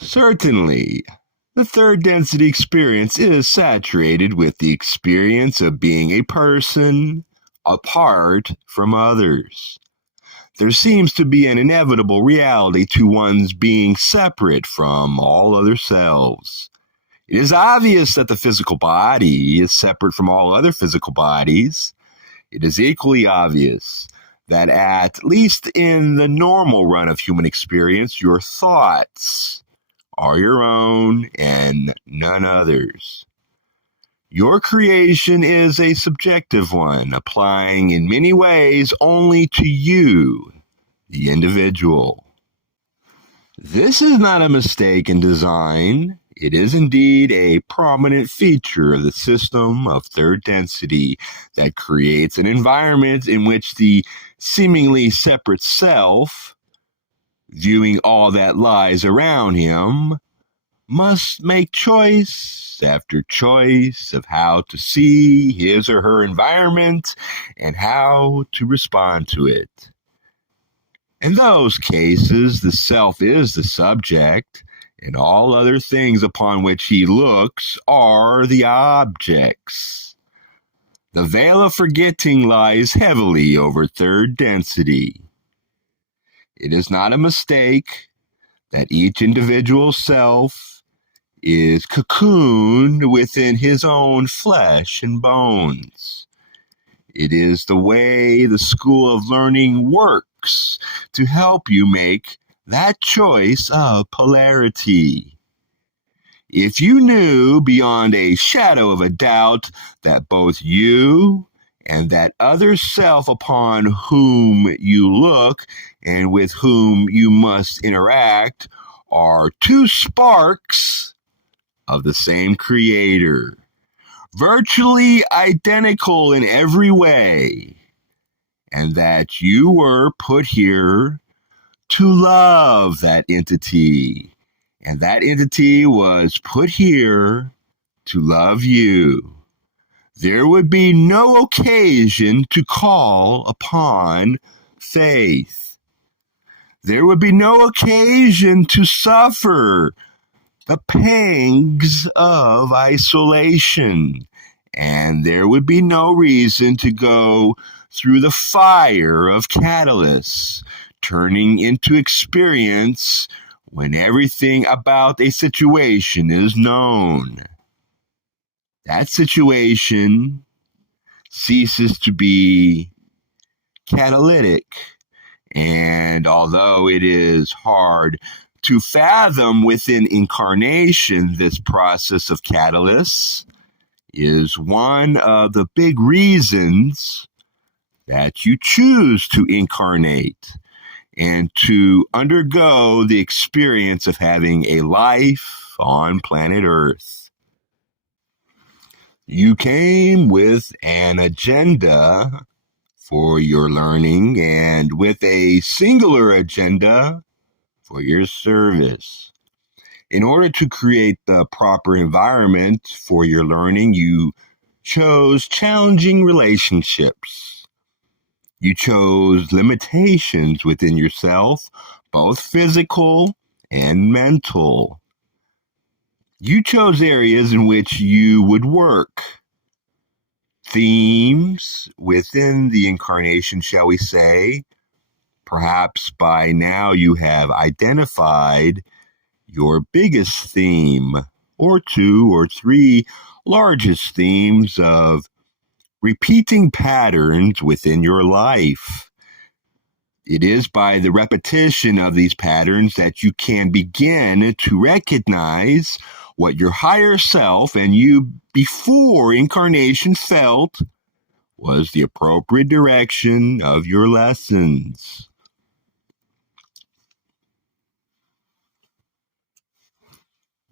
Certainly, the third density experience is saturated with the experience of being a person apart from others. There seems to be an inevitable reality to one's being separate from all other selves. It is obvious that the physical body is separate from all other physical bodies. It is equally obvious that at least in the normal run of human experience, your thoughts are your own and none others. Your creation is a subjective one, applying in many ways only to you, the individual. This is not a mistake in design. It is indeed a prominent feature of the system of third density that creates an environment in which the seemingly separate self, viewing all that lies around him, must make choice after choice of how to see his or her environment and how to respond to it. In those cases, the self is the subject, and all other things upon which he looks are the objects. The veil of forgetting lies heavily over third density. It is not a mistake that each individual self is cocooned within his own flesh and bones. It is the way the school of learning works to help you make that choice of polarity. If you knew beyond a shadow of a doubt that both you and that other self upon whom you look and with whom you must interact are two sparks of the same creator, virtually identical in every way, and that you were put here to love that entity, and that entity was put here to love you, there would be no occasion to call upon faith. There would be no occasion to suffer the pangs of isolation, and there would be no reason to go through the fire of catalysts, turning into experience when everything about a situation is known. That situation ceases to be catalytic, and although it is hard to fathom within incarnation, this process of catalysts is one of the big reasons that you choose to incarnate and to undergo the experience of having a life on planet Earth. You came with an agenda for your learning and with a singular agenda for your service. In order to create the proper environment for your learning, you chose challenging relationships. You chose limitations within yourself, both physical and mental. You chose areas in which you would work. Themes within the incarnation, shall we say. Perhaps by now you have identified your biggest theme, or two or three largest themes of repeating patterns within your life. It is by the repetition of these patterns that you can begin to recognize what your higher self and you before incarnation felt was the appropriate direction of your lessons.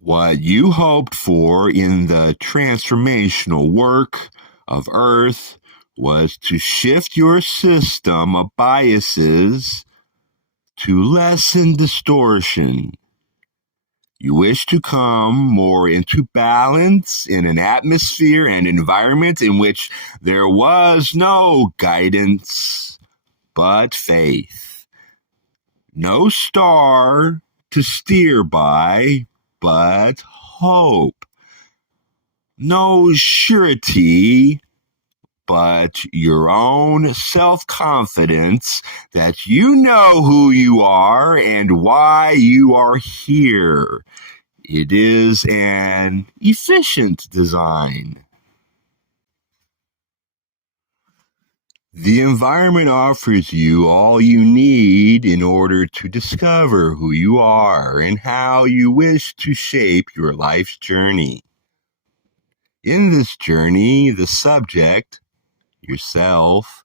What you hoped for in the transformational work of Earth was to shift your system of biases to lessen distortion. You wish to come more into balance in an atmosphere and environment in which there was no guidance but faith. No star to steer by, but hope. No surety, but your own self-confidence that you know who you are and why you are here. It is an efficient design. The environment offers you all you need in order to discover who you are and how you wish to shape your life's journey. In this journey, the subject, yourself,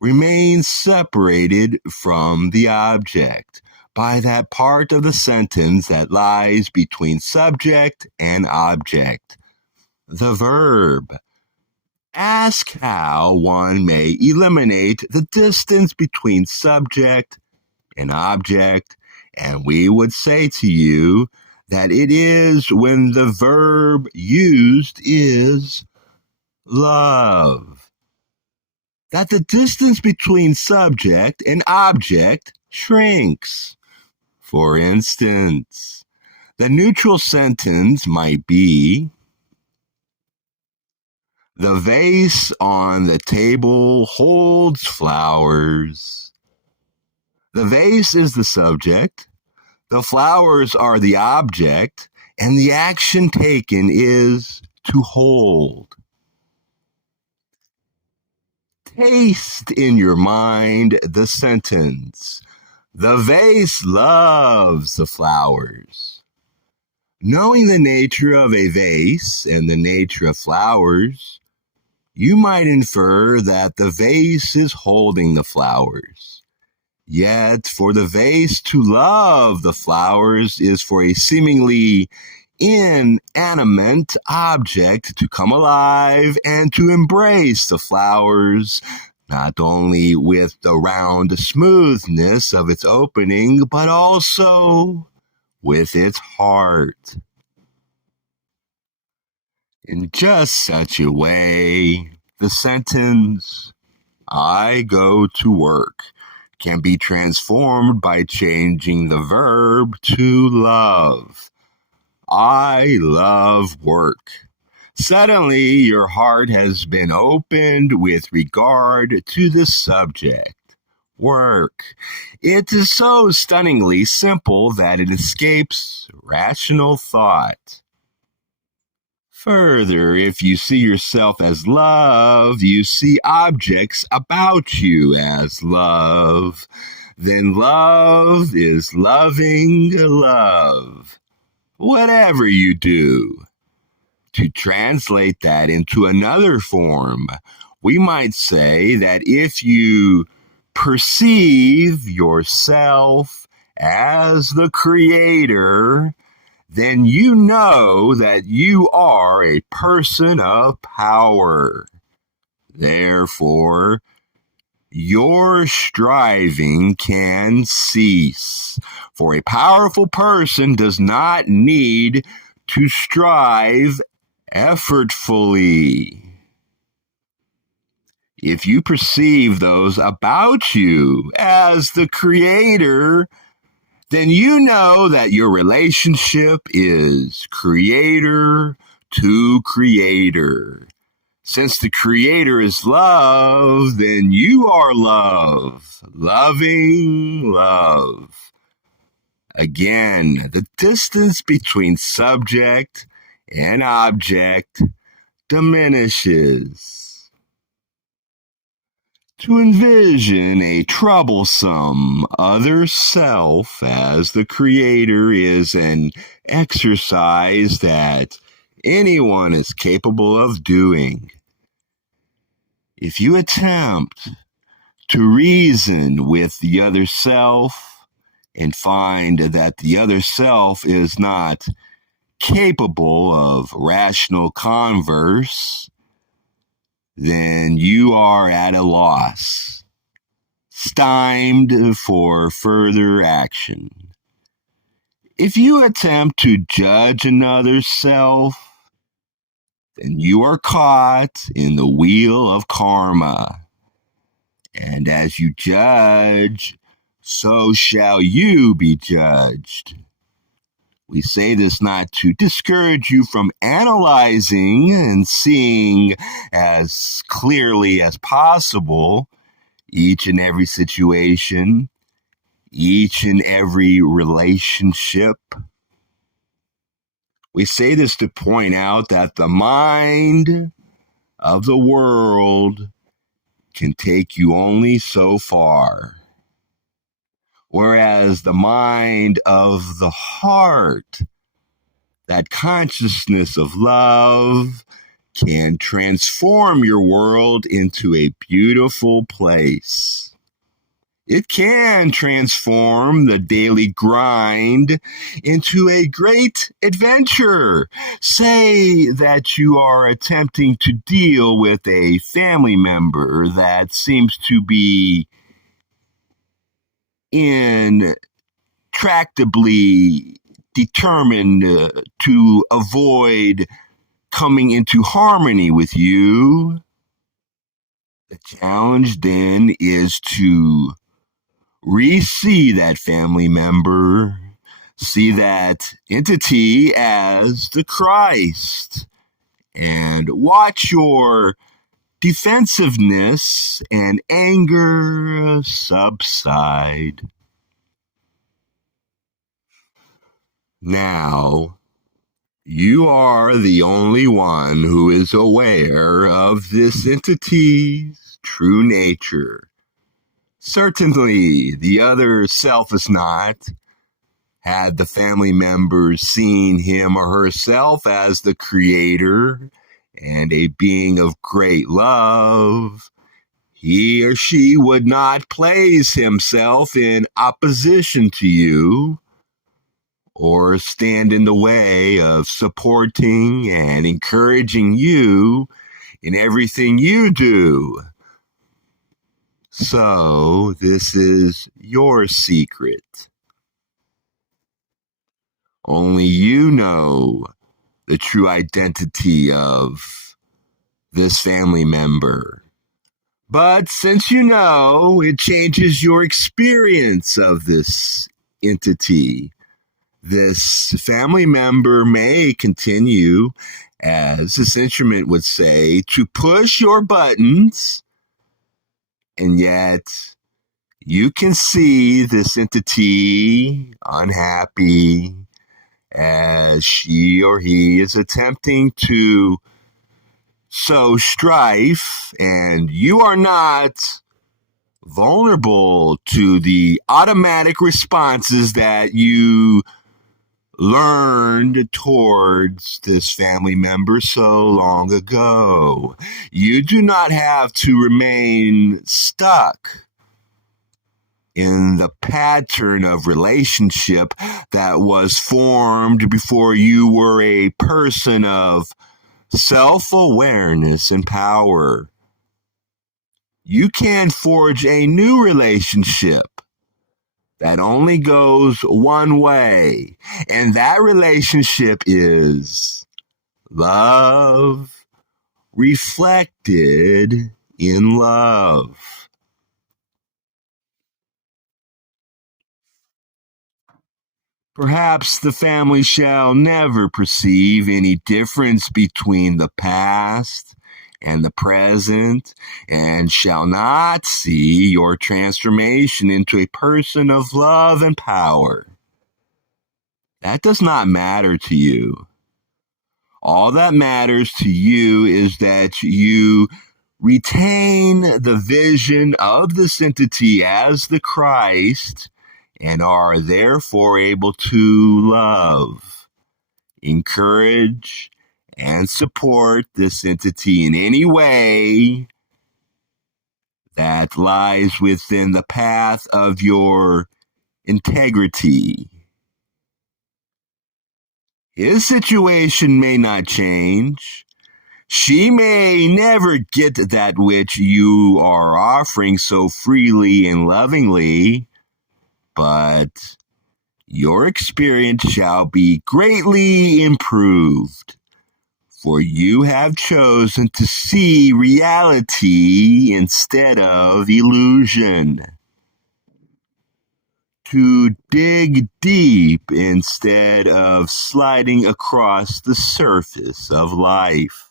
remains separated from the object by that part of the sentence that lies between subject and object, the verb. Ask how one may eliminate the distance between subject and object, and we would say to you that it is when the verb used is love, that the distance between subject and object shrinks. For instance, the neutral sentence might be, the vase on the table holds flowers. The vase is the subject, the flowers are the object, and the action taken is to hold. Taste in your mind the sentence, the vase loves the flowers. Knowing the nature of a vase and the nature of flowers, you might infer that the vase is holding the flowers. Yet, for the vase to love the flowers is for a seemingly inanimate object to come alive and to embrace the flowers, not only with the round smoothness of its opening, but also with its heart. In just such a way, the sentence, I go to work, can be transformed by changing the verb to love. I love work. Suddenly, your heart has been opened with regard to the subject, work. It is so stunningly simple that it escapes rational thought. Further, if you see yourself as love, you see objects about you as love. Then love is loving love. Whatever you do. To translate that into another form, we might say that if you perceive yourself as the creator, then you know that you are a person of power. Therefore, your striving can cease. For a powerful person does not need to strive effortfully. If you perceive those about you as the creator, then you know that your relationship is creator to creator. Since the creator is love, then you are love, loving love. Again, the distance between subject and object diminishes. To envision a troublesome other self as the creator is an exercise that anyone is capable of doing. If you attempt to reason with the other self and find that the other self is not capable of rational converse, then you are at a loss, stymied for further action. If you attempt to judge another self, then you are caught in the wheel of karma. And as you judge, so shall you be judged. We say this not to discourage you from analyzing and seeing as clearly as possible each and every situation, each and every relationship. We say this to point out that the mind of the world can take you only so far, whereas the mind of the heart, that consciousness of love, can transform your world into a beautiful place. It can transform the daily grind into a great adventure. Say that you are attempting to deal with a family member that seems to be intractably determined to avoid coming into harmony with you. The challenge then is to re-see that family member, see that entity as the Christ, and watch your defensiveness and anger subside. Now, you are the only one who is aware of this entity's true nature. Certainly, the other self is not. Had the family members seen him or herself as the creator and a being of great love, he or she would not place himself in opposition to you or stand in the way of supporting and encouraging you in everything you do. So, this is your secret. Only you know the true identity of this family member. But since you know, it changes your experience of this entity. This family member may continue, as this instrument would say, to push your buttons, and yet you can see this entity unhappy as she or he is attempting to sow strife, and you are not vulnerable to the automatic responses that you learned towards this family member so long ago. You do not have to remain stuck in the pattern of relationship that was formed before you were a person of self-awareness and power. You can forge a new relationship that only goes one way, and that relationship is love reflected in love. Perhaps the family shall never perceive any difference between the past and the present, and shall not see your transformation into a person of love and power. That does not matter to you. All that matters to you is that you retain the vision of this entity as the Christ and are therefore able to love, encourage, and support this entity in any way that lies within the path of your integrity. His situation may not change. She may never get that which you are offering so freely and lovingly, but your experience shall be greatly improved, for you have chosen to see reality instead of illusion. to dig deep instead of sliding across the surface of life.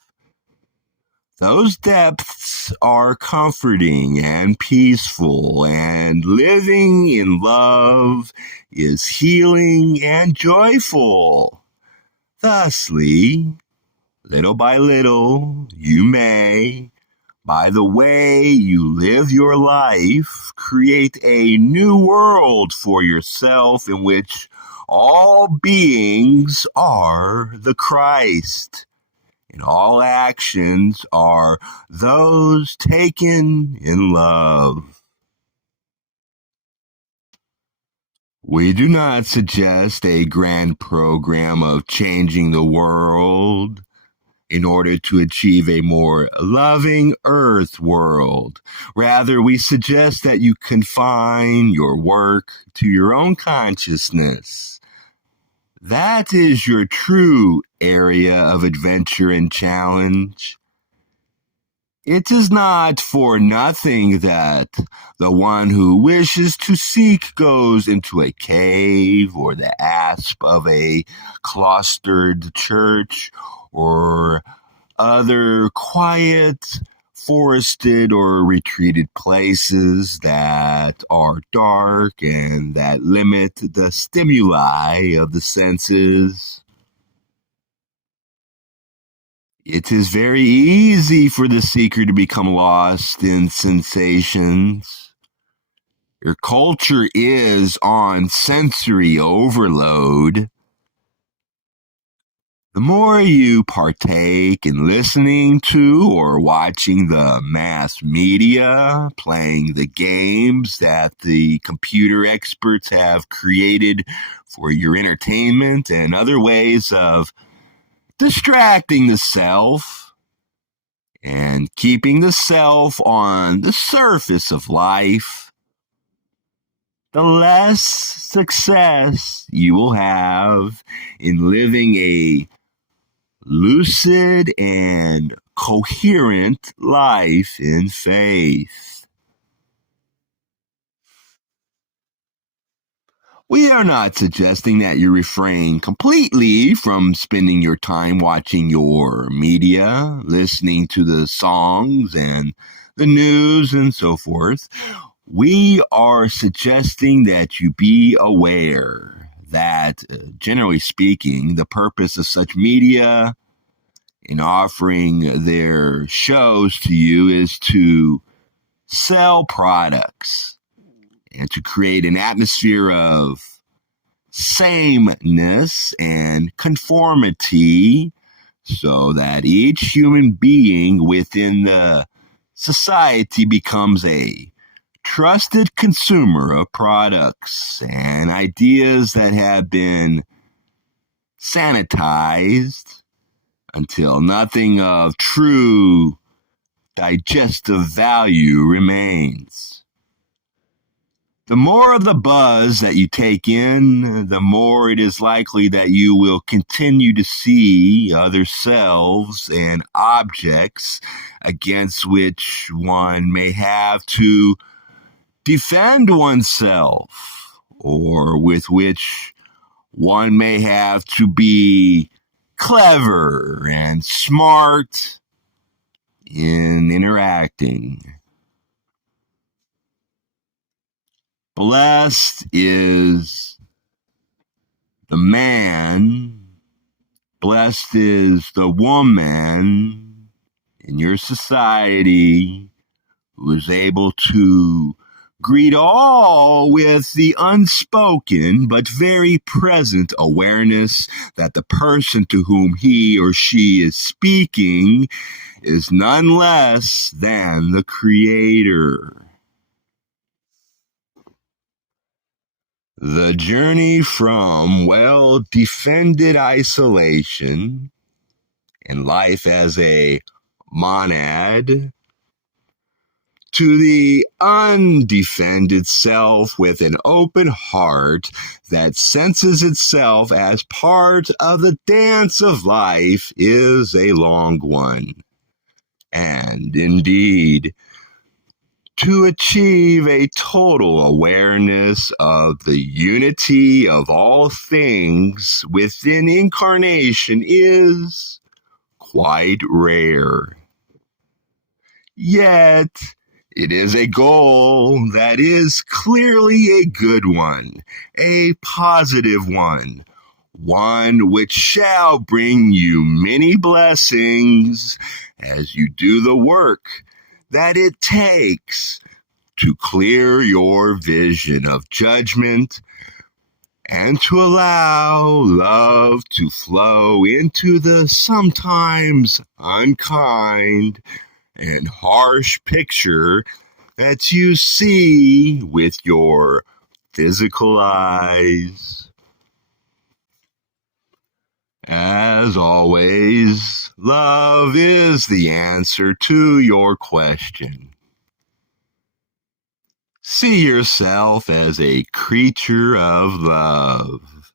Those depths are comforting and peaceful, and living in love is healing and joyful. Thusly, little by little, you may, by the way you live your life, create a new world for yourself in which all beings are the Christ, and all actions are those taken in love. We do not suggest a grand program of changing the world in order to achieve a more loving earth world. Rather, we suggest that you confine your work to your own consciousness. That is your true area of adventure and challenge. It is not for nothing that the one who wishes to seek goes into a cave or the asp of a cloistered church or other quiet, forested or retreated places that are dark and that limit the stimuli of the senses. It is very easy for the seeker to become lost in sensations. Your culture is on sensory overload. The more you partake in listening to or watching the mass media, playing the games that the computer experts have created for your entertainment and other ways of distracting the self and keeping the self on the surface of life, the less success you will have in living a lucid and coherent life in faith. We are not suggesting that you refrain completely from spending your time watching your media, listening to the songs and the news and so forth. We are suggesting that you be aware that, generally speaking, the purpose of such media in offering their shows to you is to sell products and to create an atmosphere of sameness and conformity so that each human being within the society becomes a trusted consumer of products and ideas that have been sanitized until nothing of true digestive value remains. The more of the buzz that you take in, the more it is likely that you will continue to see other selves and objects against which one may have to defend oneself, or with which one may have to be clever and smart in interacting. Blessed is the man, blessed is the woman in your society who is able to greet all with the unspoken but very present awareness that the person to whom he or she is speaking is none less than the Creator. The journey from well-defended isolation and life as a monad to the undefended self with an open heart that senses itself as part of the dance of life is a long one. And indeed, To achieve a total awareness of the unity of all things within incarnation is quite rare. Yet, it is a goal that is clearly a good one, a positive one which shall bring you many blessings as you do the work that it takes to clear your vision of judgment and to allow love to flow into the sometimes unkind and harsh picture that you see with your physical eyes. As always, love is the answer to your question. See yourself as a creature of love.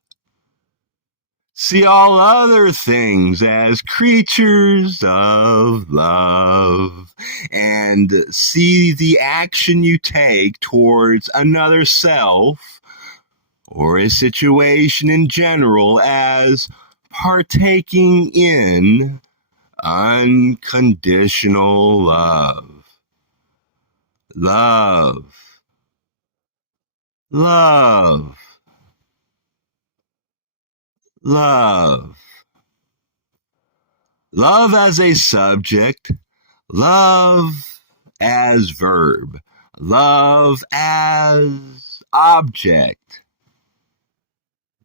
See all other things as creatures of love. And see the action you take towards another self or a situation in general as partaking in unconditional love. Love. Love. Love. Love as a subject. Love as verb. Love as object.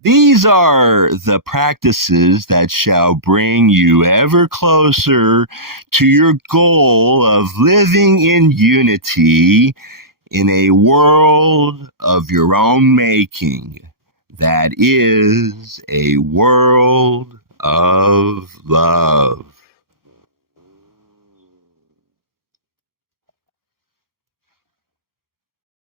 These are the practices that shall bring you ever closer to your goal of living in unity in a world of your own making that is a world of love.